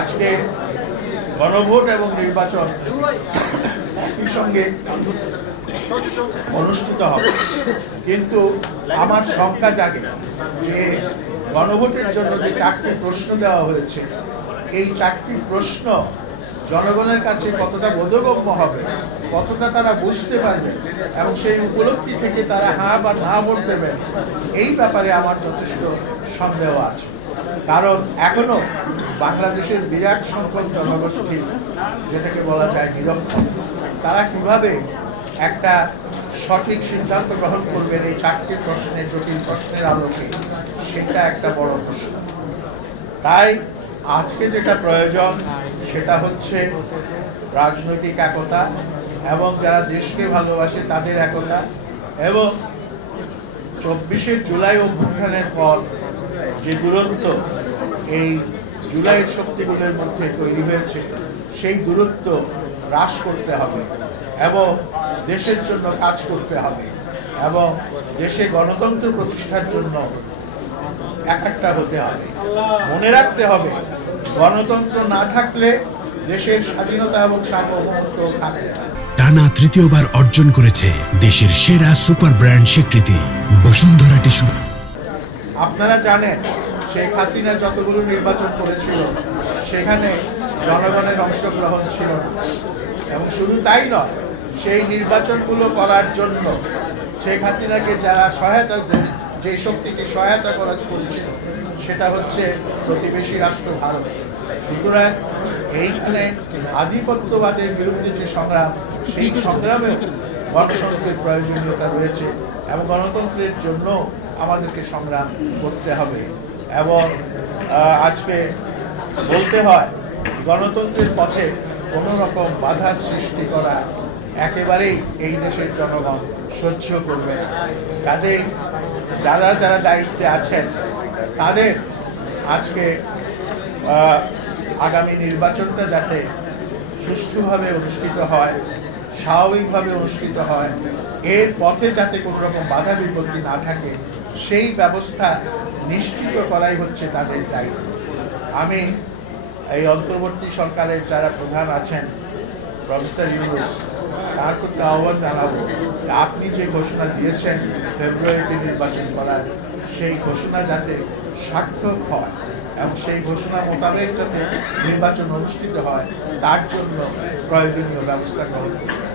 আজকে গণভোট এবং নির্বাচন একই সঙ্গে অনুষ্ঠিত হবে, কিন্তু আমার শঙ্কা জাগে যে গণভোটের জন্য যে 4টি প্রশ্ন দেওয়া হয়েছে, এই 4টি প্রশ্ন জনগণের কাছে কতটা বোধগম্য হবে, কতটা তারা বুঝতে পারবে এবং সেই উপলব্ধি থেকে তারা হ্যাঁ বা না ভোট দেবেন, এই ব্যাপারে আমার যথেষ্ট সন্দেহ আছে। কারণ এখনো বাংলাদেশের বিরাট সংখ্যক জনগোষ্ঠী, যেটাকে বলা যায় নিরক্ষর, তারা কিভাবে একটা সঠিক সিদ্ধান্ত গ্রহণ করবেন এই 4টি প্রশ্নের, জটিল প্রশ্নের আলোকে, সেটা একটা বড় প্রশ্ন। তাই আজকে যেটা প্রয়োজন সেটা হচ্ছে রাজনৈতিক একতা এবং যারা দেশকে ভালোবাসে তাদের একতা, এবং 24শে জুলাই অভ্যুত্থানের পর যে দূরত্ব এই জুলাইয়ের শক্তিগুলোর মধ্যে তৈরি হয়েছে, সেই দূরত্ব হ্রাস করতে হবে এবং দেশের জন্য কাজ করতে হবে এবং দেশে গণতন্ত্র প্রতিষ্ঠার জন্য একটা হতে হবে। মনে রাখতে হবে, গণতন্ত্র না থাকলে দেশের স্বাধীনতা এবং সার্বভৌমত্ব থাকবে না। টানা তৃতীয়বার অর্জন করেছে দেশের সেরা সুপার ব্র্যান্ড স্বীকৃতি বসুন্ধরা টিস্যু। আপনারা জানেন, শেখ হাসিনা যতগুলো নির্বাচন করেছিল সেখানে জনগণের অংশগ্রহণ ছিল না, এবং শুধু তাই নয়, সেই নির্বাচনগুলো করার জন্য শেখ হাসিনাকে যারা সহায়তা, যে শক্তিকে সহায়তা করা করেছিল সেটা হচ্ছে প্রতিবেশী রাষ্ট্র ভারত। সুতরাং এইখানে আধিপত্যবাদের বিরুদ্ধে যে সংগ্রাম, সেই সংগ্রামেও গণতন্ত্রের প্রয়োজনীয়তা রয়েছে এবং গণতন্ত্রের জন্য আমাদেরকে সংগ্রাম করতে হবে। এবং আজকে বলতে হয়, গণতন্ত্রের পথে কোনো রকম বাধার সৃষ্টি করা একেবারেই এই দেশের জনগণ সহ্য করবে না। কাজেই যারা যারা দায়িত্বে আছেন তাদের আজকে আগামী নির্বাচনটা যাতে সুষ্ঠুভাবে অনুষ্ঠিত হয়, স্বাভাবিকভাবে অনুষ্ঠিত হয়, এর পথে যাতে কোনো রকম বাধা বিপত্তি না থাকে, সেই ব্যবস্থা নিশ্চিত করাই হচ্ছে তাদের দায়িত্ব। আমি এই অন্তর্বর্তী সরকারের যারা প্রধান আছেন, প্রফেসর ইউনূস, তার প্রতি আহ্বান জানাবো, আপনি যে ঘোষণা দিয়েছেন ফেব্রুয়ারিতে নির্বাচন করার, সেই ঘোষণা যাতে সার্থক হয় এবং সেই ঘোষণা মোতাবেক যাতে নির্বাচন অনুষ্ঠিত হয়, তার জন্য প্রয়োজনীয় ব্যবস্থা গ্রহণ করুন।